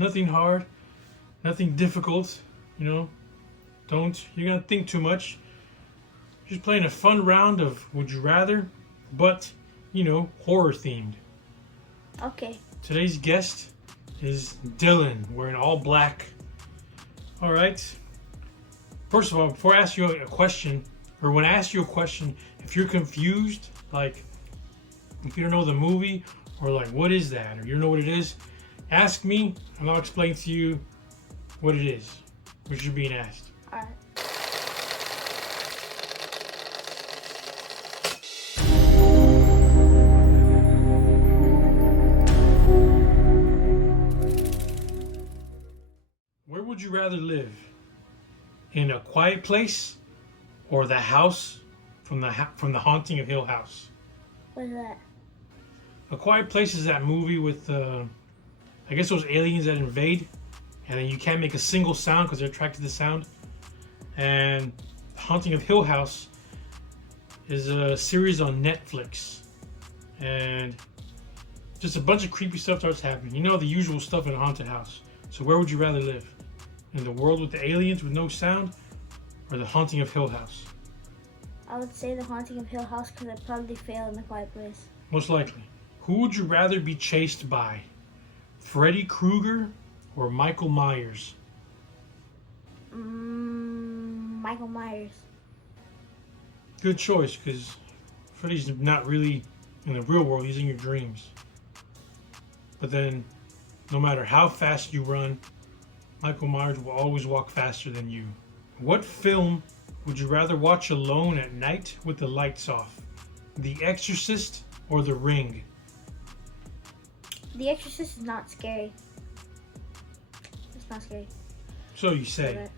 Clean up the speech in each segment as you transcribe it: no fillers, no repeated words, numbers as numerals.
Nothing hard, nothing difficult. You know, you're gonna think too much. Just playing a fun round of Would You Rather, but, horror themed. Okay. Today's guest is Dylan, wearing all black. All right. First of all, before I ask you a question, or when I ask you a question, if you're confused, like if you don't know the movie, or like what is that, or you don't know what it is, ask me and I'll explain to you what it is, what you're being asked. All right. Where would you rather live? In A Quiet Place, or The House from the Haunting of Hill House? What is that? A Quiet Place is that movie with, I guess, those aliens that invade, and then you can't make a single sound because they're attracted to sound. And The Haunting of Hill House is a series on Netflix, and just a bunch of creepy stuff starts happening. You know, the usual stuff in a haunted house. So where would you rather live? In the world with the aliens with no sound, or The Haunting of Hill House? I would say The Haunting of Hill House because I'd probably fail in The Quiet Place. Most likely. Who would you rather be chased by? Freddy Krueger or Michael Myers? Michael Myers. Good choice, because Freddy's not really in the real world, he's in your dreams. But then, no matter how fast you run, Michael Myers will always walk faster than you. What film would you rather watch alone at night with the lights off? The Exorcist or The Ring? The Exorcist is not scary. It's not scary. So you say.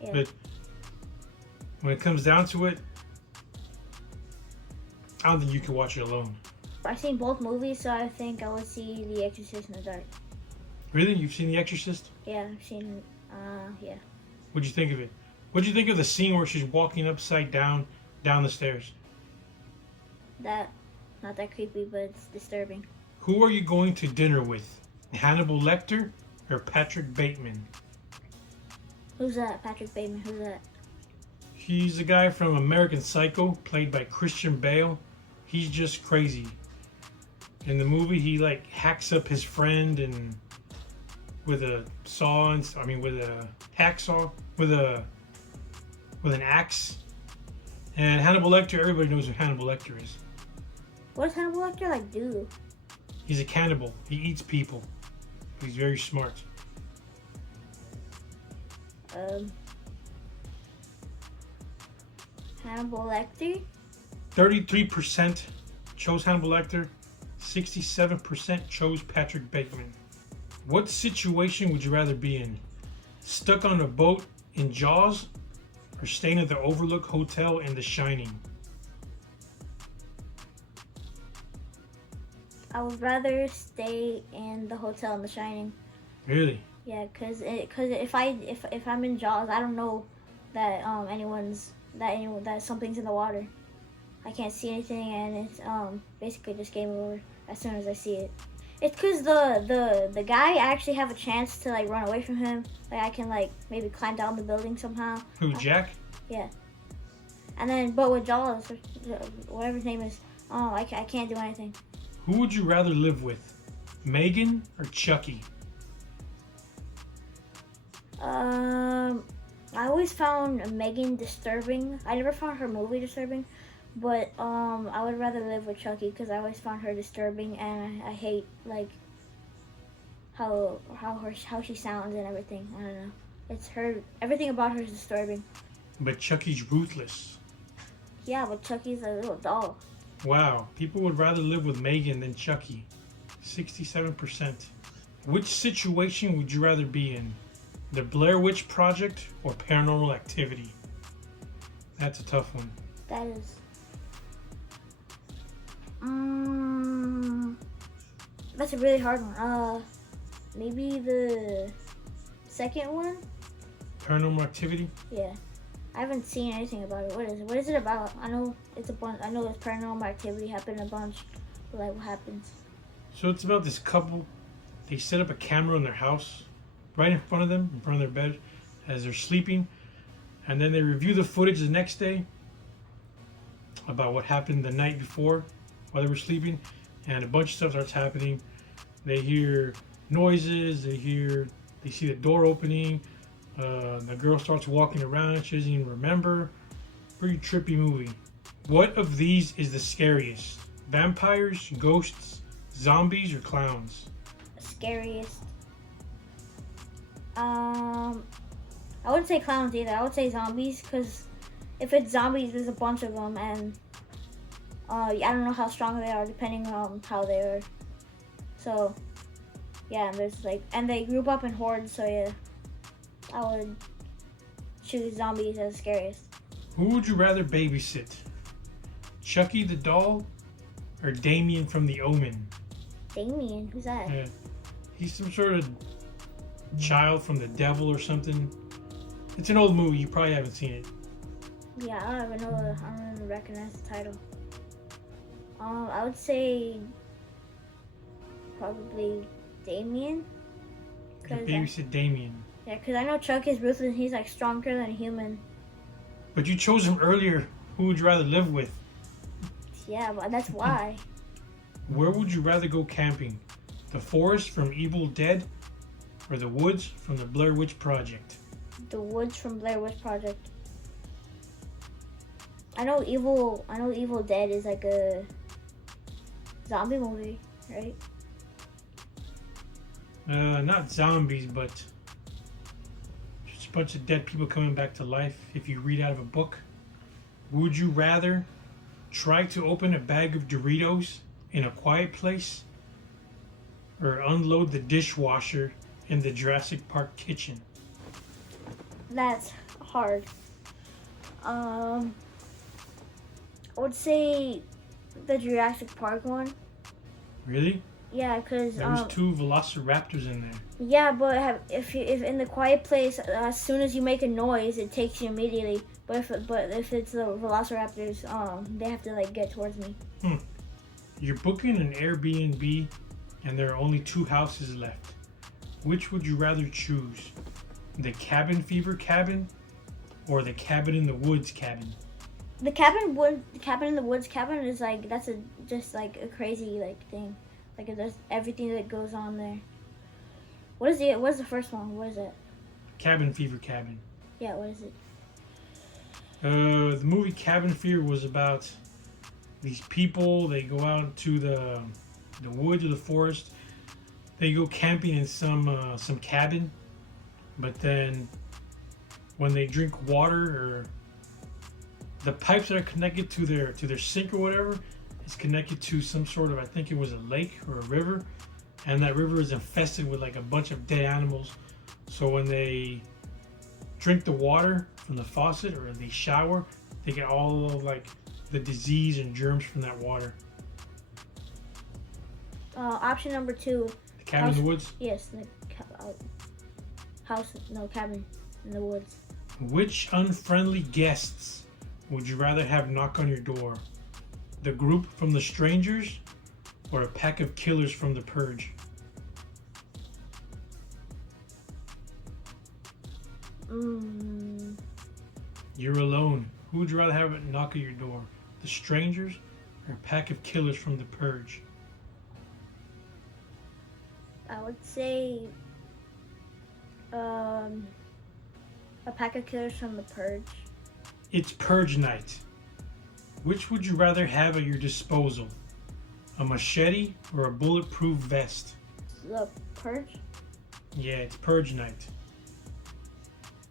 Yeah. But when it comes down to it, I don't think you can watch it alone. I've seen both movies, so I think I would see The Exorcist in the dark. Really? You've seen The Exorcist? Yeah, I've seen, yeah. What'd you think of it? What'd you think of the scene where she's walking upside down the stairs? Not that creepy, but it's disturbing. Who are you going to dinner with? Hannibal Lecter or Patrick Bateman? Who's that? Patrick Bateman, who's that? He's the guy from American Psycho, played by Christian Bale. He's just crazy. In the movie, he like hacks up his friend and with a saw, with a hacksaw, with an axe. And Hannibal Lecter, everybody knows who Hannibal Lecter is. What does Hannibal Lecter like do? He's a cannibal. He eats people. He's very smart. Hannibal Lecter? 33% chose Hannibal Lecter. 67% chose Patrick Bateman. What situation would you rather be in? Stuck on a boat in Jaws, or staying at the Overlook Hotel in The Shining? I would rather stay in the hotel in The Shining. Really? Yeah, cause if I'm in Jaws, I don't know that that something's in the water. I can't see anything, and it's basically just game over as soon as I see it. It's cause the guy, I actually have a chance to like run away from him. Like I can like maybe climb down the building somehow. Who, Jack? Yeah. And then, but with Jaws, whatever his name is, I can't do anything. Who would you rather live with? Megan or Chucky? I always found Megan disturbing. I never found her movie disturbing, but I would rather live with Chucky because I always found her disturbing, and I hate like how she sounds and everything. I don't know. It's her. Everything about her is disturbing. But Chucky's ruthless. Yeah, but Chucky's a little doll. Wow, people would rather live with Megan than Chucky. 67%. Which situation would you rather be in? The Blair Witch Project or Paranormal Activity? That's a tough one. That is. That's a really hard one. Maybe the second one? Paranormal Activity? Yeah. I haven't seen anything about it. What is it? What is it about? I know it's a bunch. I know there's paranormal activity happening a bunch. But like, what happens? So it's about this couple. They set up a camera in their house, right in front of them, in front of their bed, as they're sleeping, and then they review the footage the next day about what happened the night before while they were sleeping, and a bunch of stuff starts happening. They hear noises. They see the door opening. The girl starts walking around. She doesn't even remember. Pretty trippy movie. What of these is the scariest? Vampires, ghosts, zombies, or clowns? Scariest. I wouldn't say clowns either. I would say zombies, because if it's zombies, there's a bunch of them, and I don't know how strong they are depending on how they are. So yeah, and there's and they group up in hordes. So yeah, I would choose zombies as scariest. Who would you rather babysit? Chucky the doll or Damien from The Omen? Damien, who's that? He's some sort of child from the devil or something. It's an old movie. You probably haven't seen it. Yeah, I don't even recognize the title. I would say probably Damien. You babysit Damien. Yeah, because I know Chuck is ruthless. He's stronger than a human. But you chose him earlier. Who would you rather live with? Yeah, but that's why. Where would you rather go camping? The forest from Evil Dead or the woods from the Blair Witch Project? The woods from Blair Witch Project. I know Evil Dead is a zombie movie, right? Not zombies, but just a bunch of dead people coming back to life if you read out of a book. Would you rather try to open a bag of Doritos in a quiet place or unload the dishwasher in the Jurassic Park kitchen? That's hard. I would say the Jurassic Park one. Really? Yeah, because there was 2 velociraptors in there. Yeah, but if in the quiet place, as soon as you make a noise, it takes you immediately. But if it's the velociraptors, they have to get towards me. You're booking an Airbnb, and there are only 2 houses left. Which would you rather choose? The Cabin Fever cabin, or the Cabin in the Woods cabin? The Cabin in the Woods cabin is that's just a crazy thing. There's everything that goes on there. What's the first one? What is it? Cabin Fever cabin. Yeah, what is it? The movie Cabin Fever was about these people. They go out to the woods or the forest. They go camping in some cabin, but then when they drink water, or the pipes that are connected to their sink or whatever is connected to some sort of, I think it was a lake or a river, and that river is infested with a bunch of dead animals. So when they drink the water from the faucet or they shower, they get all of the disease and germs from that water. Option number 2. The Cabin in the Woods? Yes, the Cabin in the Woods. Which unfriendly guests would you rather have knock on your door? The group from The Strangers or a pack of killers from The Purge? You're alone. Who would you rather have knock at your door? The Strangers or a pack of killers from The Purge? I would say a pack of killers from The Purge. It's Purge night. Which would you rather have at your disposal? A machete or a bulletproof vest? The Purge? Yeah, it's Purge night.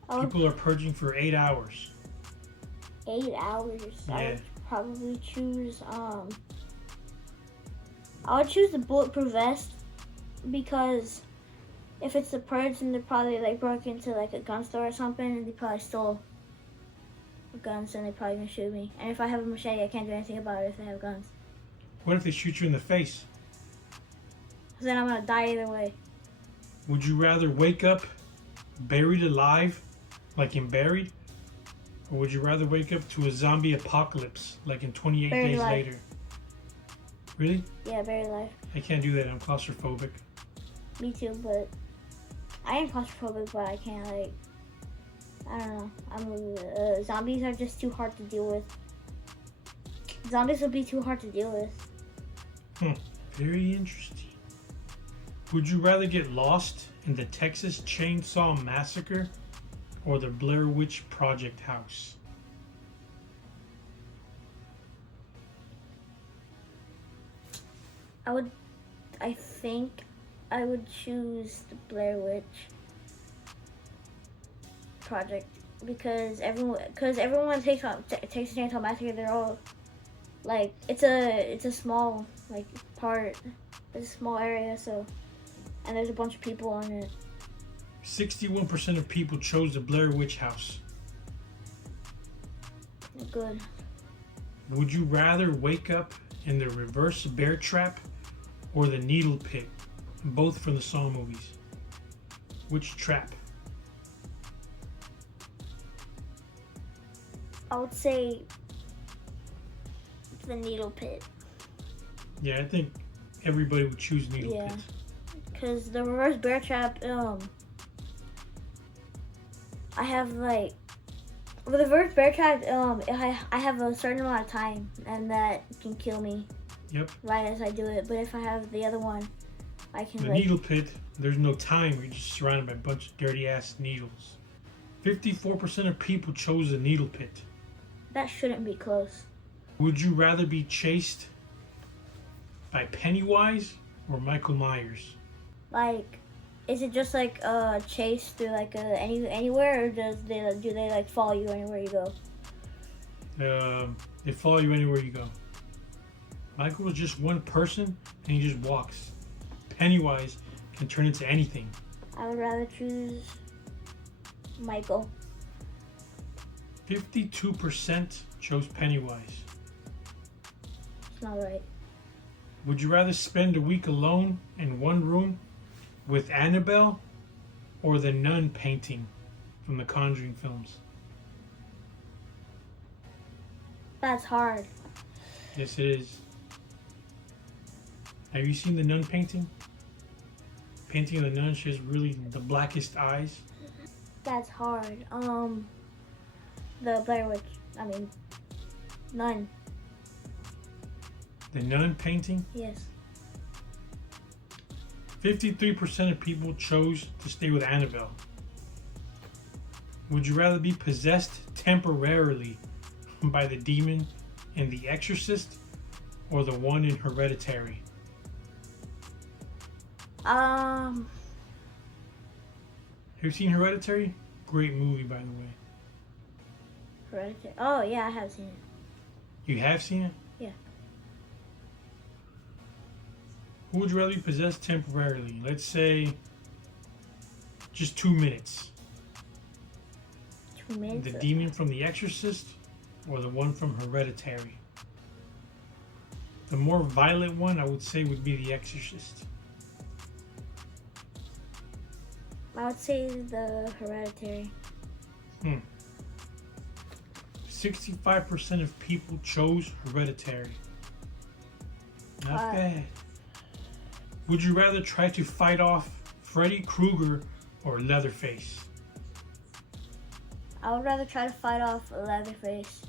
People are purging for 8 hours. 8 hours? Yeah. I would probably choose, I would choose the bulletproof vest, because if it's the Purge, then they probably broke into a gun store or something, and they probably stole guns, and they're probably gonna shoot me. And if I have a machete, I can't do anything about it if they have guns. What if they shoot you in the face? Then I'm gonna die either way. Would you rather wake up buried alive, like in Buried, or would you rather wake up to a zombie apocalypse, like in 28 Buried Days alive. Later? Really? Yeah, buried alive. I can't do that. I'm claustrophobic. Me too, but I am claustrophobic, but I can't like. I don't know. Zombies are just too hard to deal with. Zombies would be too hard to deal with. Very interesting. Would you rather get lost in the Texas Chainsaw Massacre or the Blair Witch Project house? I think I would choose the Blair Witch Project because everyone takes Texas Chainsaw Massacre. They're all like it's a small like part, it's a small area, so and there's a bunch of people on it. 61% of people chose the Blair Witch house. Good. Would you rather wake up in the reverse bear trap or the needle pit? Both from the Saw movies. Which trap? I would say the needle pit. Yeah, I think everybody would choose needle Yeah. pit. Because the reverse bear trap, I have like with the reverse bear trap, I have a certain amount of time, and that can kill me. Yep. Right as I do it, but if I have the other one, I can. The like, needle pit, there's no time. You're just surrounded by a bunch of dirty ass needles. 54% of people chose the needle pit. That shouldn't be close. Would you rather be chased by Pennywise or Michael Myers? Like, is it just like a chase through like anywhere, or do they like follow you anywhere you go? They follow you anywhere you go. Michael is just one person and he just walks. Pennywise can turn into anything. I would rather choose Michael. 52% chose Pennywise. It's not right. Would you rather spend a week alone in one room with Annabelle or the nun painting from the Conjuring films? That's hard. Yes, it is. Have you seen the nun painting? Painting of the nun, she has really the blackest eyes. That's hard. The Blair Witch. I mean, Nun. The nun painting? Yes. 53% of people chose to stay with Annabelle. Would you rather be possessed temporarily by the demon in The Exorcist or the one in Hereditary? Have you seen Hereditary? Great movie, by the way. Hereditary. Oh yeah, I have seen it. You have seen it? Yeah. Who would you rather be possessed temporarily? Let's say just 2 minutes. 2 minutes. The demon from The Exorcist or the one from Hereditary? The more violent one, I would say, would be The Exorcist. I would say the Hereditary. 65% of people chose Hereditary. Not bad. Would you rather try to fight off Freddy Krueger or Leatherface? I would rather try to fight off Leatherface.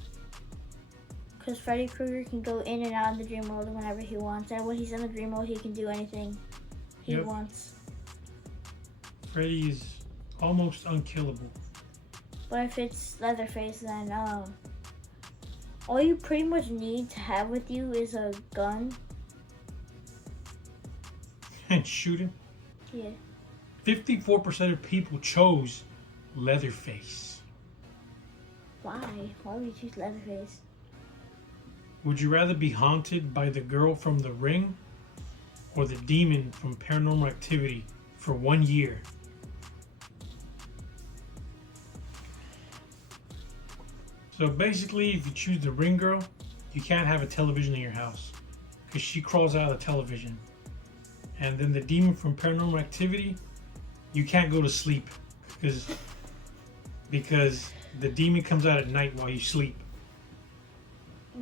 Because Freddy Krueger can go in and out of the dream world whenever he wants. And when he's in the dream world, he can do anything he wants. Freddy is almost unkillable. But if it's Leatherface, then all you pretty much need to have with you is a gun. And shoot him? Yeah. 54% of people chose Leatherface. Why? Why would you choose Leatherface? Would you rather be haunted by the girl from The Ring or the demon from Paranormal Activity for 1 year? So basically, if you choose the Ring girl, you can't have a television in your house because she crawls out of the television. And then the demon from Paranormal Activity, you can't go to sleep because the demon comes out at night while you sleep.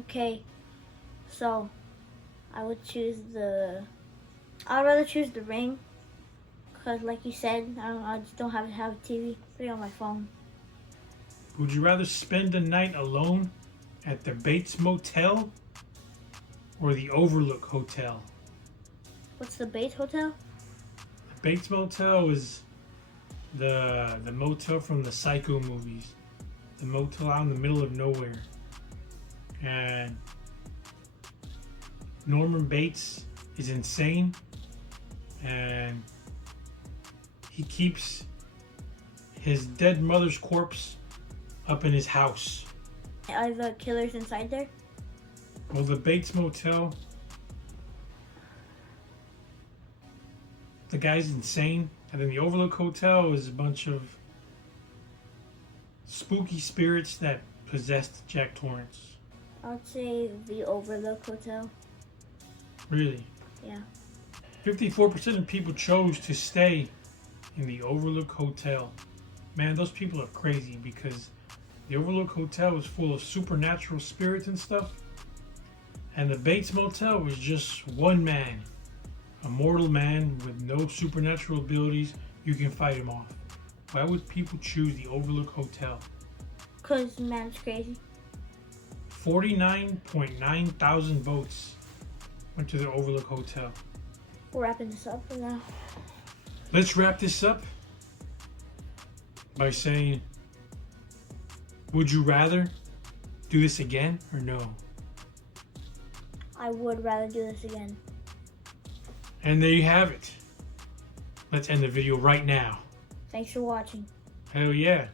Okay. So, I'd rather choose the Ring. Cause like you said, I just don't have a TV. Put it on my phone. Would you rather spend a night alone at the Bates Motel or the Overlook Hotel? What's the Bates Hotel? The Bates Motel is the motel from the Psycho movies. The motel out in the middle of nowhere. And Norman Bates is insane, and he keeps his dead mother's corpse up in his house. Are the killers inside there? Well, the Bates Motel, the guy's insane, and then the Overlook Hotel is a bunch of spooky spirits that possessed Jack Torrance. I'd say the Overlook Hotel. Really? Yeah. 54% of people chose to stay in the Overlook Hotel. Man, those people are crazy, because the Overlook Hotel was full of supernatural spirits and stuff. And the Bates Motel was just one man. A mortal man with no supernatural abilities. You can fight him off. Why would people choose the Overlook Hotel? Cause man's crazy. 49.9 thousand votes went to the Overlook Hotel. We're wrapping this up for now. Let's wrap this up by saying, would you rather do this again or no? I would rather do this again. And there you have it. Let's end the video right now. Thanks for watching. Hell yeah.